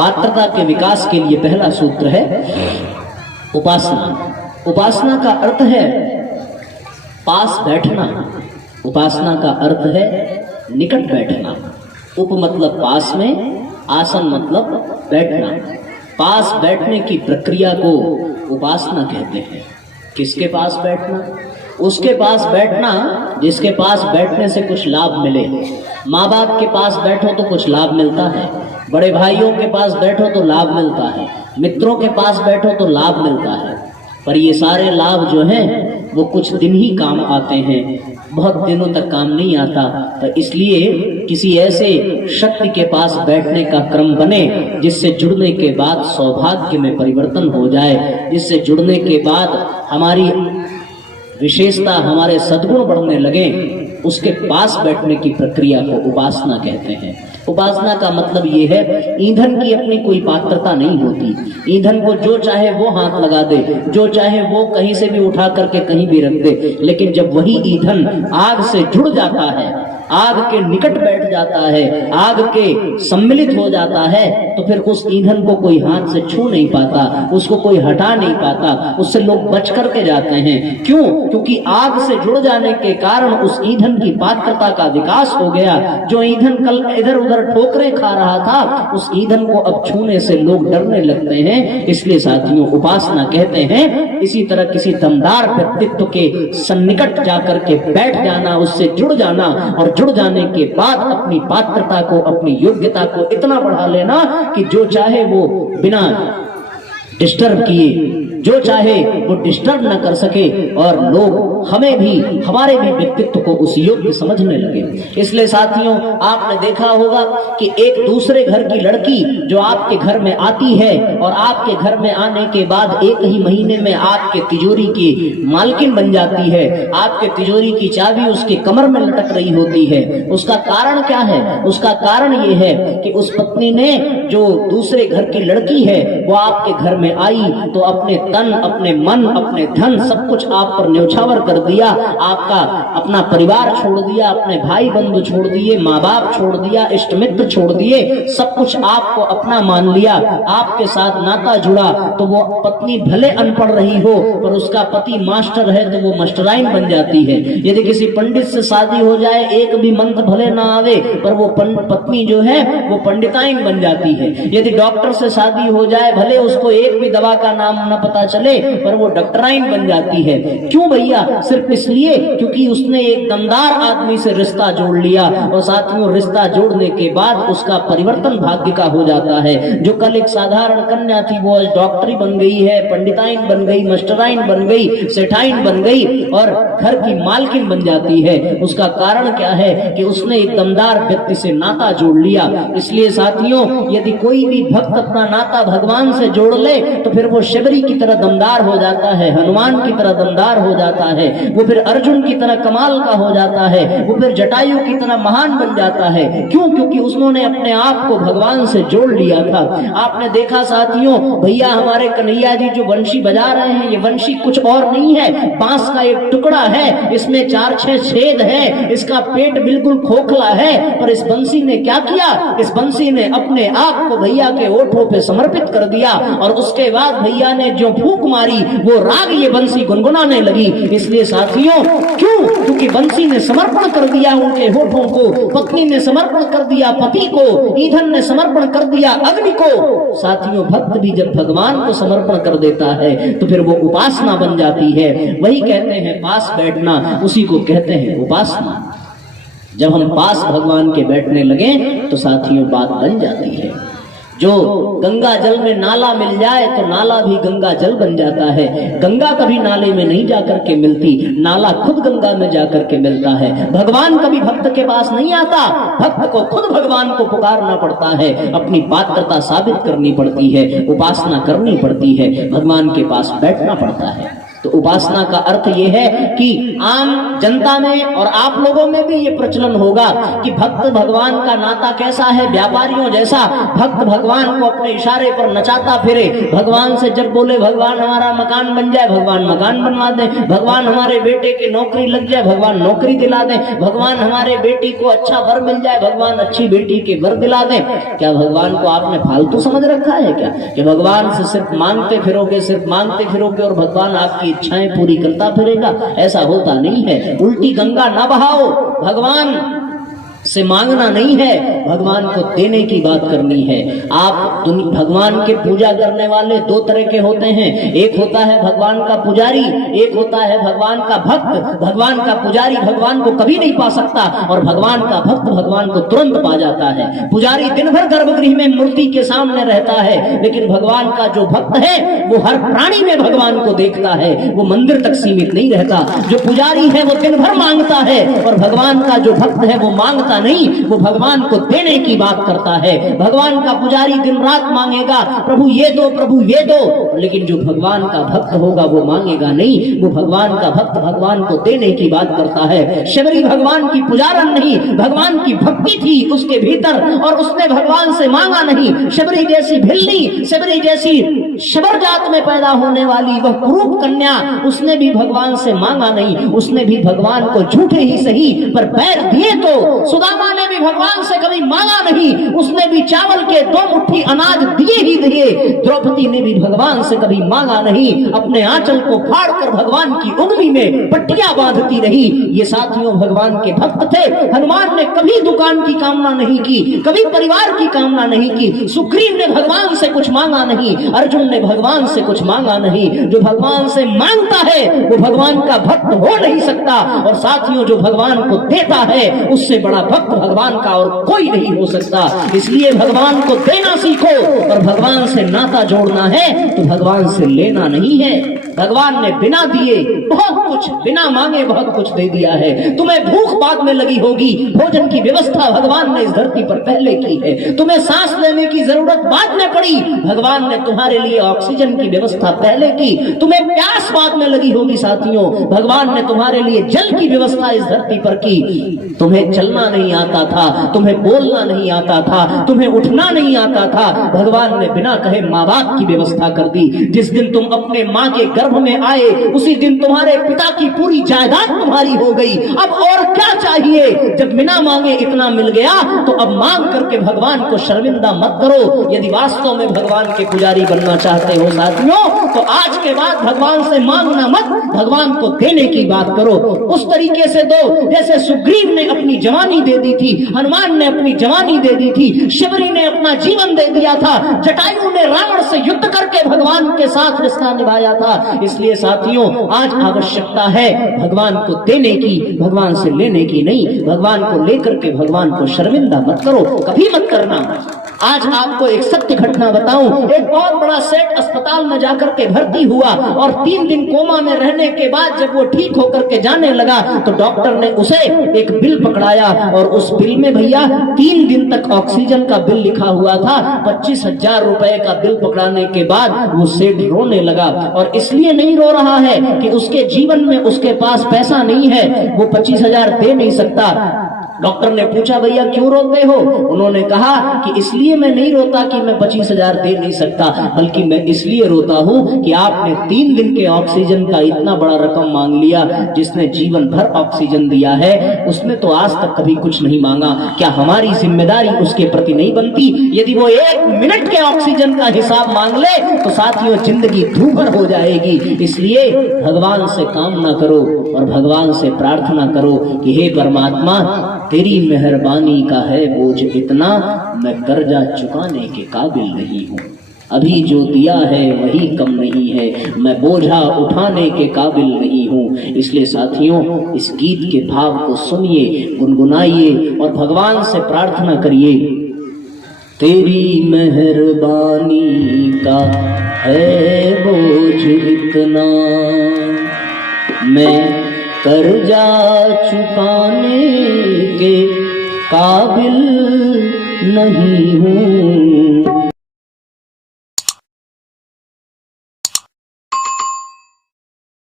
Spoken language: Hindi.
पात्रता के विकास के लिए पहला सूत्र है उपासना। उपासना का अर्थ है पास बैठना, उपासना का अर्थ है निकट बैठना। उप मतलब पास में, आसन मतलब बैठना। पास बैठने की प्रक्रिया को उपासना कहते हैं। किसके पास बैठना? उसके पास बैठना जिसके पास बैठने से कुछ लाभ मिले। माँ बाप के पास बैठो तो कुछ लाभ मिलता है, बड़े भाइयों के पास बैठो तो लाभ मिलता है, मित्रों के पास बैठो तो लाभ मिलता है। पर ये सारे लाभ जो हैं वो कुछ दिन ही काम आते हैं, बहुत दिनों तक काम नहीं आता। तो इसलिए किसी ऐसे शक्ति के पास बैठने का क्रम बने जिससे जुड़ने के बाद सौभाग्य में परिवर्तन हो जाए, जिससे जुड़ने के बाद हमारी विशेषता, हमारे सद्गुण बढ़ने लगे। उसके पास बैठने की प्रक्रिया को उपासना कहते हैं। उपासना का मतलब ये है, ईंधन की अपनी कोई पात्रता नहीं होती। ईंधन को जो चाहे वो हाथ लगा दे, जो चाहे वो कहीं से भी उठा करके कहीं भी रख दे, लेकिन जब वही ईंधन आग से जुड़ जाता है, आग के निकट बैठ जाता है, आग के सम्मिलित हो जाता है, तो फिर उस ईंधन को कोई हाथ से छू नहीं पाता, उसको कोई हटा नहीं पाता, उससे लोग बच करके जाते हैं। क्यों? क्योंकि आग से जुड़ जाने के कारण उस ईंधन की पात्रता का विकास हो गया। जो ईंधन कल इधर उधर ठोकरें खा रहा था, उस ईंधन को अब छूने से लोग डरने लगते हैं। इसलिए साथियों, उपासना कहते हैं इसी तरह किसी दमदार व्यक्तित्व के सन्निकट जाकर के बैठ जाना, उससे जुड़ जाना, और जुड़ जाने के बाद अपनी पात्रता को, अपनी योग्यता को इतना बढ़ा लेना कि जो चाहे वो बिना डिस्टर्ब किए, जो चाहे वो डिस्टर्ब न कर सके, और लोग हमें भी, हमारे भी व्यक्तित्व को उस योग्य समझने लगे। इसलिए साथियों, आपने देखा होगा कि एक दूसरे घर की लड़की जो आपके घर में आती है और आपके घर में आने के बाद एक ही महीने में आपके तिजोरी की मालकिन बन जाती है, आपके तिजोरी की चाबी उसके कमर में लटक रही होती है। उसका कारण क्या है? उसका कारण ये है कि उस पत्नी ने, जो दूसरे घर की लड़की है, वो आपके घर में आई तो अपने तन, अपने मन, अपने धन सब कुछ आप पर न्यौछावर कर दिया। आपका अपना परिवार छोड़ दिया, अपने भाई बंधु छोड़ दिए, माँ बाप छोड़ दिया, इष्ट मित्र छोड़ दिए, सब कुछ आपको अपना मान लिया। आपके साथ नाता जुड़ा तो वो पत्नी भले अनपढ़ रही हो, पर उसका पति मास्टर है तो वो मास्टराइन बन जाती है। यदि किसी पंडित से शादी हो जाए, एक भी मंत्र भले ना आवे, पर वो पत्नी जो है वो पंडिताइन बन जाती है। यदि डॉक्टर से शादी हो जाए, भले उसको एक भी दवा का नाम न पता चले, पर वो डॉक्टराइन बन जाती है। क्यों भैया? सिर्फ इसलिए क्योंकि उसने एक दमदार आदमी से रिश्ता जोड़ लिया, और साथियों, रिश्ता जोड़ने के बाद उसका परिवर्तन भाग्य का हो जाता है। जो कल एक साधारण कन्या थी, वो आज डॉक्टरी बन गई है, पंडिताइन बन गई, मास्टराइन बन गई, सेठाइन बन गई, और घर की मालकिन बन जाती है। उसका कारण क्या है? कि उसने एक दमदार व्यक्ति से नाता जोड़ लिया। इसलिए साथियों, यदि कोई भी भक्त अपना नाता भगवान से जोड़ ले तो फिर वो शबरी की तरह दमदार हो जाता है, हनुमान की तरह दमदार हो जाता है, वो फिर अर्जुन की तरह कमाल का हो जाता है, वो फिर जटायु की तरह महान बन जाता है। क्यों? क्योंकि उसने अपने आप को भगवान से जोड़ लिया था। आपने देखा साथियों, भैया हमारे कन्हैया जी जो बंशी बजा रहे हैं, ये बंशी कुछ और नहीं है, बांस का एक टुकड़ा है, इसमें 4-6 छेद है, इसका पेट बिल्कुल खोखला है, पर इस बंसी ने क्या किया? इस बंसी ने अपने आप को भैया के ओठों पे समर्पित कर दिया, और उसके बाद भैया ने जो फूंक मारी, वो राग ये बंसी गुनगुनाने लगी। इसलिए साथियों, क्यों? क्योंकि बंसी ने समर्पण कर दिया उनके होठों को, पत्नी ने समर्पण कर दिया पति को, ईंधन ने समर्पण कर दिया अग्नि को। साथियों, भक्त भी जब भगवान को समर्पण कर देता है तो फिर वो उपासना बन जाती है। वही कहते हैं पास बैठना, उसी को कहते हैं उपासना। जब हम पास भगवान के बैठने लगे तो साथियों बात बन जाती है। जो गंगा जल में नाला मिल जाए तो नाला भी गंगा जल बन जाता है। गंगा कभी नाले में नहीं जाकर के मिलती, नाला खुद गंगा में जाकर के मिलता है। भगवान कभी भक्त के पास नहीं आता, भक्त को खुद भगवान को पुकारना पड़ता है, अपनी पात्रता साबित करनी पड़ती है, उपासना करनी पड़ती है, भगवान के पास बैठना पड़ता है। तो उपासना का अर्थ यह है कि आम जनता में और आप लोगों में भी ये प्रचलन होगा कि भक्त भगवान का नाता कैसा है, व्यापारियों जैसा। भक्त भगवान को अपने इशारे पर नचाता फिरे, भगवान से जब बोले भगवान हमारा मकान बन जाए, भगवान मकान बनवा दे, भगवान हमारे बेटे की नौकरी लग जाए, भगवान नौकरी दिला दे, भगवान हमारे बेटी को अच्छा वर मिल जाए, भगवान अच्छी बेटी के वर दिला दे। क्या भगवान को आपने फालतू समझ रखा है क्या कि भगवान से सिर्फ मांगते फिरोगे, सिर्फ मांगते फिरोगे और भगवान आपकी इच्छाएं पूरी करता फिरेगा? ऐसा होता नहीं है। उल्टी गंगा ना बहाओ। भगवान से मांगना नहीं है, भगवान को देने की बात करनी है। आप भगवान के पूजा करने वाले दो तरह के होते हैं, एक होता है भगवान का पुजारी, एक होता है भगवान का भक्त। भगवान का पुजारी भगवान को कभी नहीं पा सकता और भगवान का भक्त भगवान को तुरंत पा जाता है। पुजारी दिन भर गर्भगृह में मूर्ति के सामने रहता है, लेकिन भगवान का जो भक्त है वो हर प्राणी में भगवान को देखता है, वो मंदिर तक सीमित नहीं रहता। जो पुजारी है वो दिन भर मांगता है और भगवान का जो भक्त है वो मांगता नहीं, वो भगवान को देने की बात करता है। भगवान का पुजारी दिन रात मांगेगा प्रभु ये दो, प्रभु ये दो, लेकिन जो भगवान का भक्त होगा वो मांगेगा नहीं। वो भगवान का भक्त भगवान को देने की बात करता है। शबरी भगवान की पुजारन नहीं, भगवान की भक्ति थी उसके भीतर और उसने भगवान से मांगा नहीं। शबरी जैसी भिल्ली, शबरी जैसी शबर जात में पैदा होने वाली वह कुरूप कन्या, उसने भी भगवान से मांगा नहीं। उसने भी भगवान को झूठे ही सही पर पैर दिए तो। सुदामा ने भी भगवान से कभी मांगा नहीं, उसने भी चावल के 2 मुट्ठी अनाज दिए ही दिए। द्रौपदी ने भी भगवान से कभी मांगा नहीं, अपने आंचल को फाड़कर भगवान की उंगली में पट्टियां बांधती रही। ये साथियों भगवान के भक्त थे। हनुमान ने कभी दुकान की कामना नहीं की, कभी परिवार की कामना नहीं की। सुग्रीव ने भगवान से कुछ मांगा नहीं, अर्जुन ने भगवान से कुछ मांगा नहीं। जो भगवान से मांगता है वो भगवान का भक्त हो नहीं सकता। और साथियों जो भगवान को देता है उससे बड़ा भक्त भगवान का और कोई नहीं हो सकता। इसलिए भगवान को देना सीखो और भगवान से नाता जोड़ना है तो भगवान से लेना नहीं है। भगवान ने बिना दिए बहुत कुछ, बिना मांगे बहुत कुछ दे दिया है। तुम्हें भूख बाद में लगी होगी, भोजन की व्यवस्था भगवान ने इस धरती पर पहले की है। तुम्हें सांस लेने की जरूरत बाद में पड़ी, भगवान ने तुम्हारे लिए ऑक्सीजन की व्यवस्था पहले की। तुम्हें प्यास बाद में लगी होगी साथियों, भगवान ने तुम्हारे लिए जल की व्यवस्था इस धरती पर की। तुम्हें चलना नहीं आता था, तुम्हें बोलना नहीं आता था, तुम्हें उठना नहीं आता था, भगवान ने बिना कहे माँ बाप की व्यवस्था कर दी। जिस दिन तुम अपने माँ के गर्भ में आए उसी दिन तुम्हारे पिता की पूरी जायदाद तुम्हारी हो गई। अब और क्या चाहिए? जब बिना मांगे इतना मिल गया तो अब मांग करके भगवान को शर्मिंदा मत करो। यदि वास्तव में भगवान के पुजारी बनना चाहते हो साथियों तो आज के बाद भगवान से मांगना मत, भगवान को देने की बात करो। उस तरीके से दो जैसे सुग्रीव ने अपनी जवानी दे दी थी, हनुमान ने अपनी जवानी दे दी थी, शबरी ने अपना जीवन दे दिया था, जटायु ने रावण से युद्ध करके भगवान के साथ रिश्ता निभाया था। इसलिए साथियों आज आवश्यकता है भगवान को देने की, भगवान से लेने की नहीं। भगवान को लेकर के भगवान को शर्मिंदा मत करो, कभी मत करना। आज आपको एक सत्य घटना बताऊं। एक बहुत बड़ा सेठ अस्पताल में जाकर के भर्ती हुआ और 3 दिन कोमा में रहने के बाद जब वो ठीक होकर के जाने लगा तो डॉक्टर ने उसे एक बिल पकड़ाया और उस बिल में भैया 3 दिन तक ऑक्सीजन का बिल लिखा हुआ था। 25,000 रुपए का बिल पकड़ाने के बाद वो सेठ रोने लगा। और इसलिए नहीं रो रहा है कि उसके जीवन में उसके पास पैसा नहीं है, वो 25,000 दे नहीं सकता। डॉक्टर ने पूछा भैया क्यों रोते हो? उन्होंने कहा कि इसलिए मैं नहीं रोता कि मैं 25,000 दे नहीं सकता, बल्कि मैं इसलिए रोता हूँ कि आपने 3 दिन के ऑक्सीजन का इतना बड़ा रकम मांग लिया। जिसने जीवन भर ऑक्सीजन दिया है उसने तो आज तक कभी कुछ नहीं मांगा। क्या हमारी जिम्मेदारी उसके प्रति नहीं बनती? यदि वो 1 मिनट के ऑक्सीजन का हिसाब मांग ले तो साथियों जिंदगी धूपर हो जाएगी। इसलिए भगवान से कामना करो और भगवान से प्रार्थना करो कि हे परमात्मा तेरी मेहरबानी का है बोझ इतना, मैं कर्जा चुकाने के काबिल नहीं हूँ। अभी जो दिया है वही कम नहीं है, मैं बोझा उठाने के काबिल नहीं हूँ। इसलिए साथियों इस गीत के भाव को सुनिए, गुनगुनाइए और भगवान से प्रार्थना करिए। तेरी मेहरबानी का है बोझ इतना, मैं कर्जा चुकाने के काबिल नहीं हूँ।